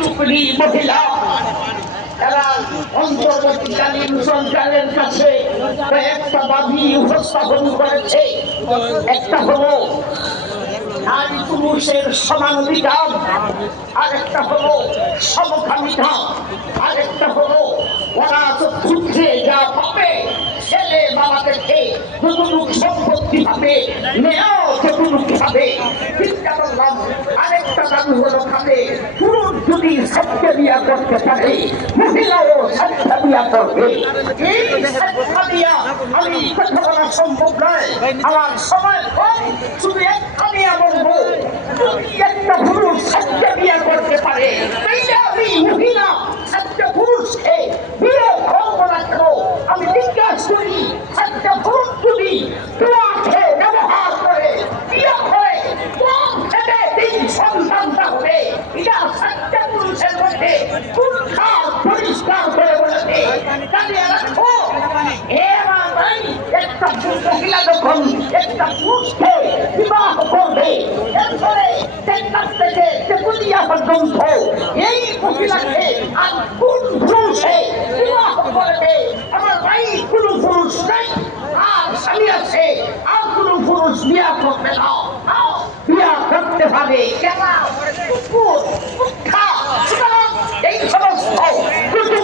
টুকরি মহিলা। কাছে একটা দাবি উপস্থাপন করেছে। একটা হলো নারী পুরুষের সমান অধিকার, আরেকটা হলো সমকামিতা, আরেকটা হলো ওরা চক্ষুত্রে যা পাবে, ছেলে বাবাদেরকে যতটুক সম্পত্তি পাবে, মেয়েও যতটুক পাবে। আরেকটা দাবি হলো খাবে পুরুষ যদি সত্য বিয়া করতে পারে, মহিলাও সত্য বিয়া করবে। আমার সময় কম, শুধু একটা বলব একটা পুরুষ সত্য বিয়া করতে পারে আমি মহিলা সত্য পুরুষকে বিয়ে করব না কেন আমি জিজ্ঞাসা করি সত্য পুরুষ যদি তোমাকে ব্যবহার করে বিয়ে করে কম থেকে তিন সন্তানটা হবে এটা সত্য পুরুষের মধ্যে পরিষ্কার পরিষ্কার করে বলেছে জানিয়ে রাখো এরা নাই। একটা মহিলা যখন একটা পুরুষকে বিবাহ করবে এরপরে টেকনাফ থেকে তেতুলিয়া পর্যন্ত এই মহিলাকে আর কোন পুরুষে বিবাহ করবে আমার ভাই কোন পুরুষ কোন বিয়া করতে পারে। কেন